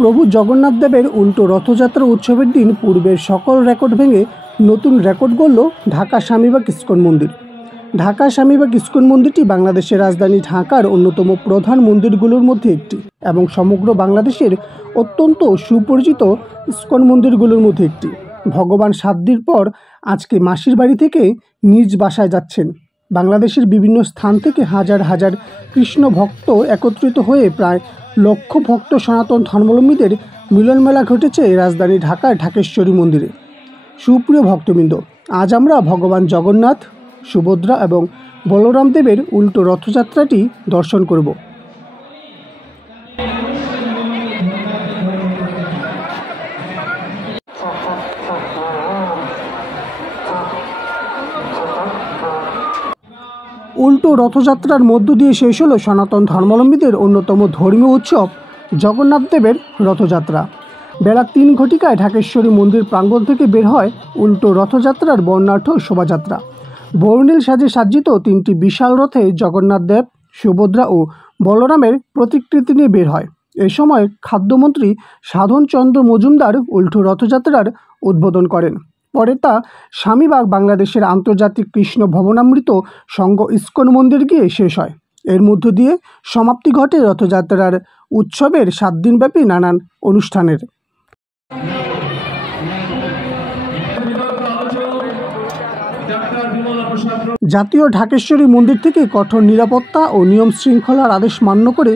প্রভু জগন্নাথ দেবের উল্টো রথযাত্রা উৎসবের দিন পূর্বের সকল রেকর্ড ভেঙে নতুন রেকর্ড গড়ল ঢাকা স্বামীবাগ ইস্কন মন্দির। ঢাকা স্বামীবাগ ইস্কন মন্দিরটি বাংলাদেশের রাজধানী ঢাকার অন্যতম প্রধান মন্দিরগুলোর মধ্যে একটি এবং সমগ্র বাংলাদেশের অত্যন্ত সুপরিচিত ইস্কন মন্দিরগুলোর মধ্যে একটি। ভগবান 7 দিন পর আজকে মাসির বাড়ি থেকে নিজ বাসায় যাচ্ছেন। বাংলাদেশের বিভিন্ন স্থান থেকে হাজার হাজার কৃষ্ণ ভক্ত একত্রিত হয়ে প্রায় লক্ষ ভক্ত সনাতন ধর্মাবলম্বীদের মিলনমেলা ঘটেছে রাজধানী ঢাকার ঢাকেশ্বরী মন্দিরে। সুপ্রিয় ভক্তবৃন্দ, আজ আমরা ভগবান জগন্নাথ, সুভদ্রা এবং বলরাম দেবের উল্টো রথযাত্রাটি দর্শন করব। উল্টো রথযাত্রার মধ্য দিয়ে শেষ হলো সনাতন ধর্মাবলম্বীদের অন্যতম ধর্মীয় উৎসব জগন্নাথ দেবের রথযাত্রা। বেলা 3 ঘটিকায় ঢাকেশ্বরী মন্দির প্রাঙ্গণ থেকে বের হয় উল্টো রথযাত্রার বর্ণাঢ্য শোভাযাত্রা। বর্ণিল সাজে সজ্জিত 3টি বিশাল রথে জগন্নাথ দেব, সুভদ্রা ও বলরামের প্রতিকৃতি নিয়ে বের হয়। এ সময় খাদ্যমন্ত্রী সাধন চন্দ্র মজুমদার উল্টো রথযাত্রার উদ্বোধন করেন। পরে তা স্বামীবাগ বাংলাদেশের আন্তর্জাতিক কৃষ্ণ ভবনামৃত সংঘ ইস্কন মন্দির গিয়ে শেষ হয়। এর মধ্য দিয়ে সমাপ্তি ঘটে রথযাত্রার উৎসবের 7 দিনব্যাপী নানান অনুষ্ঠানের। জাতীয় ঢাকেশ্বরী মন্দির থেকে কঠোর নিরাপত্তা ও নিয়ম শৃঙ্খলার আদেশ মান্য করে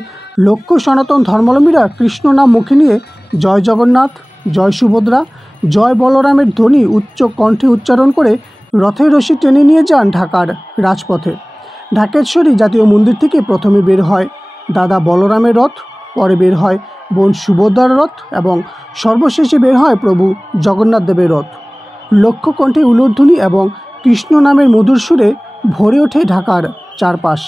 লক্ষ সনাতন ধর্মাবলম্বীরা কৃষ্ণ নাম মুখে নিয়ে জয় জগন্নাথ, জয় সুভদ্রা, জয় বলরামের ধ্বনি উচ্চ কণ্ঠে উচ্চারণ করে রথের রশি টেনে নিয়ে যান ঢাকার রাজপথে। ঢাকেশ্বরী জাতীয় মন্দির থেকে প্রথমে বের হয় দাদা বলরামের রথ, পরে বের হয় বোন সুভদ্রার রথ এবং সর্বশেষে বের হয় প্রভু জগন্নাথ দেবের রথ। লক্ষ কণ্ঠে উলুধ্বনি এবং কৃষ্ণ নামের মধুর সুরে ভরে ওঠে ঢাকার চারপাশ।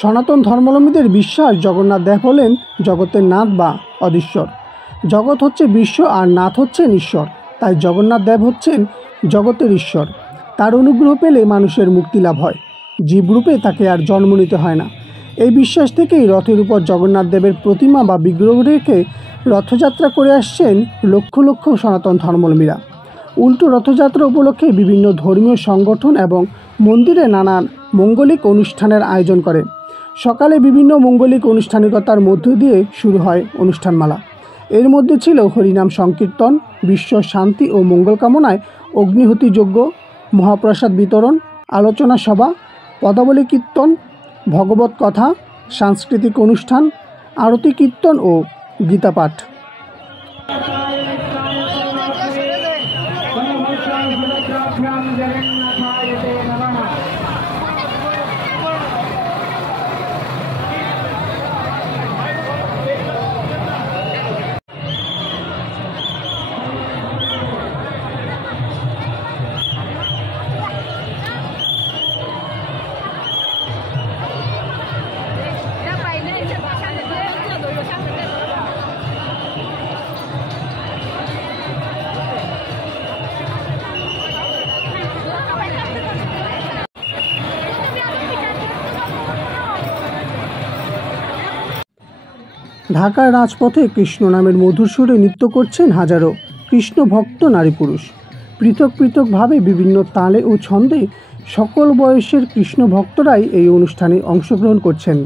সনাতন ধর্মাবলম্বীদের বিশ্বাস জগন্নাথ দেব হলেন জগতের নাথ বা অধীশ্বর। জগৎ হচ্ছে বিশ্ব আর নাথ হচ্ছেন ঈশ্বর, তাই জগন্নাথ দেব হচ্ছেন জগতের ঈশ্বর। তার অনুগ্রহ পেলে মানুষের মুক্তি লাভ হয়, জীবরূপে তাকে আর জন্ম নিতে হয় না। এই বিশ্বাস থেকেই রথের উপর জগন্নাথ দেবের প্রতিমা বা বিগ্রহ রেখে রথযাত্রা করে আসছেন লক্ষ লক্ষ সনাতন ধর্মাবলম্বীরা। উল্টো রথযাত্রা উপলক্ষে বিভিন্ন ধর্মীয় সংগঠন এবং মন্দিরে নানান মঙ্গলিক অনুষ্ঠানের আয়োজন করে। সকালে বিভিন্ন মঙ্গলিক আনুষ্ঠানিকতার মধ্য দিয়ে শুরু হয় অনুষ্ঠানমালা। এর মধ্যে ছিল হরিনাম সংকীর্তন, বিশ্ব শান্তি ও মঙ্গল কামনায় অগ্নিহুতি যজ্ঞ, মহাপ্রসাদ বিতরণ, আলোচনা সভা, পদাবলী কীর্তন, ভগবত কথা, সাংস্কৃতিক অনুষ্ঠান, আরতি কীর্তন ও গীতাপাঠ। ঢাকার রাজপথে কৃষ্ণ নামের মধুর সুরে নৃত্য করছেন হাজারো কৃষ্ণ ভক্ত নারী পুরুষ। পৃথক পৃথকভাবে বিভিন্ন তালে ও ছন্দে সকল বয়সের কৃষ্ণ ভক্তরাই এই অনুষ্ঠানে অংশগ্রহণ করছেন।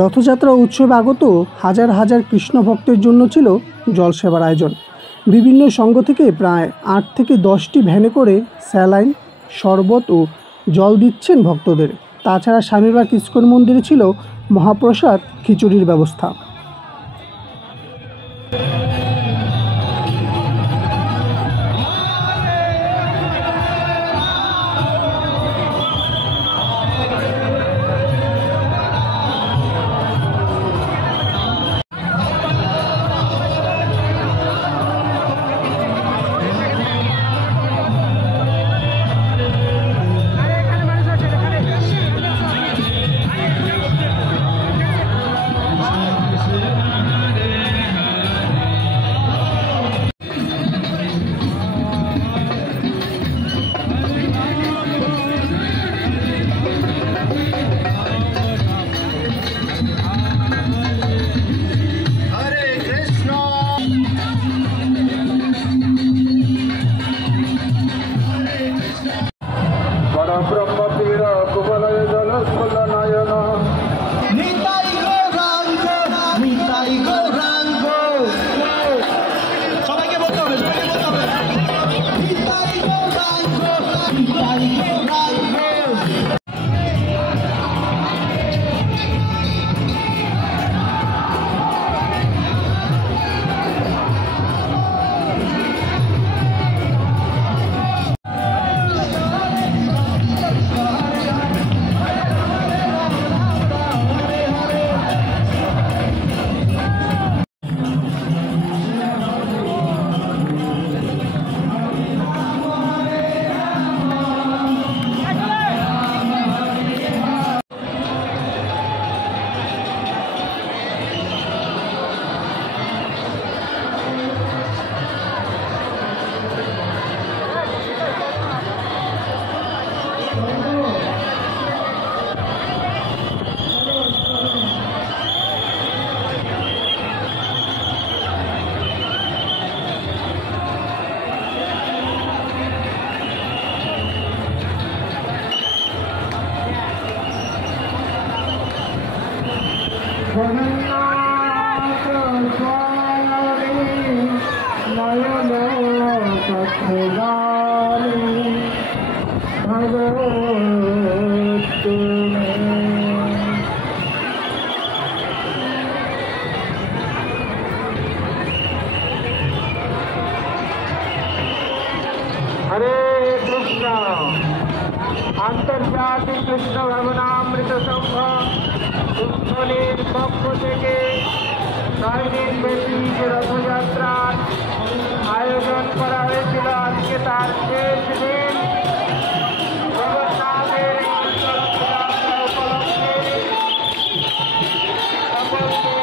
রথযাত্রা উৎসবে আগত হাজার হাজার কৃষ্ণ ভক্তের জন্য ছিল জলসেবার আয়োজন। বিভিন্ন সংঘ থেকে প্রায় 8 থেকে 10টি ভ্যানে করে স্যালাইন, শরবত ও জল দিচ্ছেন ভক্তদের। তাছাড়া স্বামীবাগ ইস্কন মন্দিরে ছিল মহাপ্রসাদ খিচুড়ির ব্যবস্থা। Hare Krishna. আন্তর্জাতিক কৃষ্ণ ভাবনামৃত সংঘ উত্তরের পক্ষ থেকে 9 দিন ব্যাপী যে রথযাত্রার আয়োজন করা হয়েছিল, আজকে তার শেষ দিন। জগন্নাথের এই রথযাত্রা উপলক্ষে সকলকে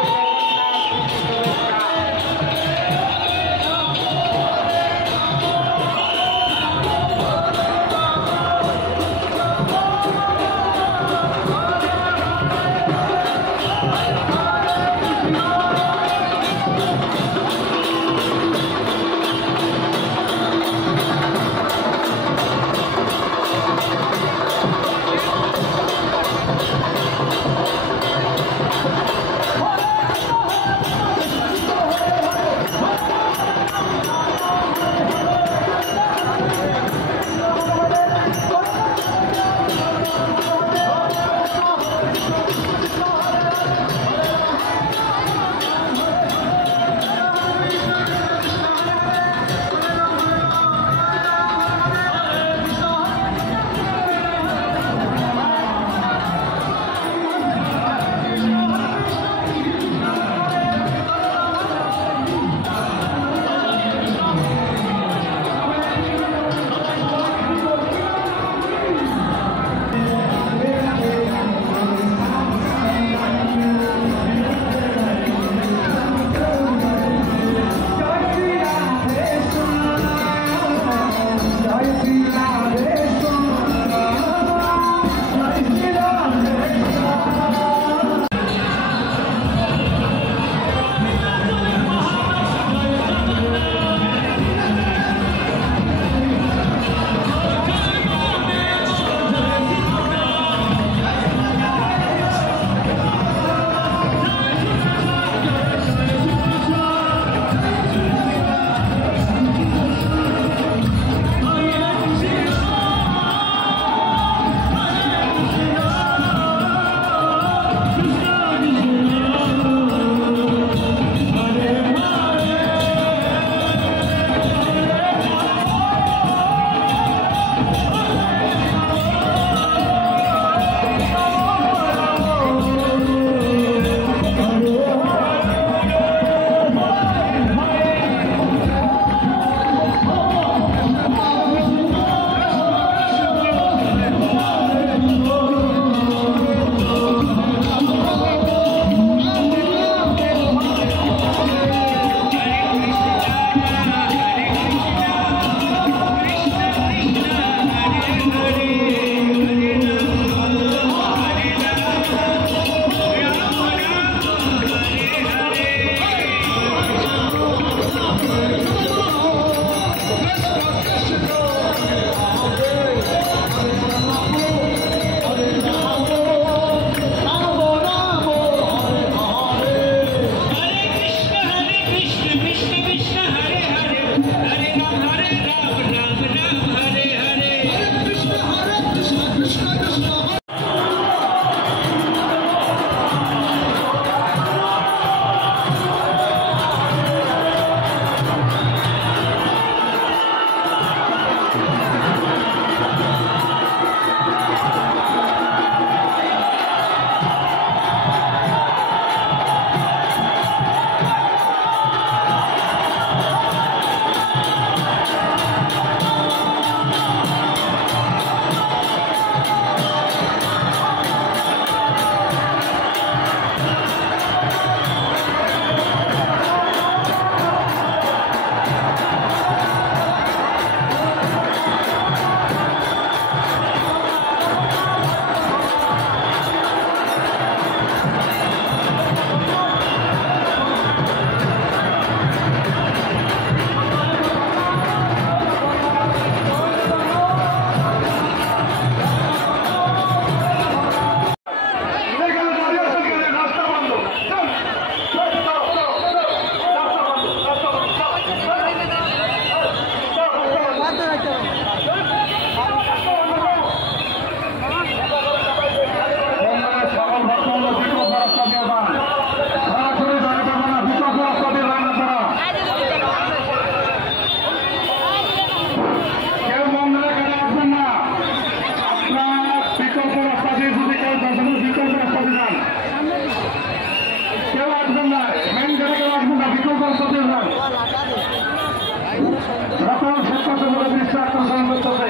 সকল স্বেচ্ছাসেবক বিশ্বাস প্রদান করতেছে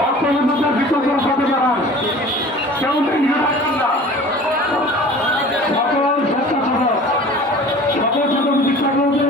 অর্থনীতিতে বিকশন করতে পারেন কেউ নিজে থাকবেন না। সকল স্বেচ্ছাসেবক বিশ্বাস করতে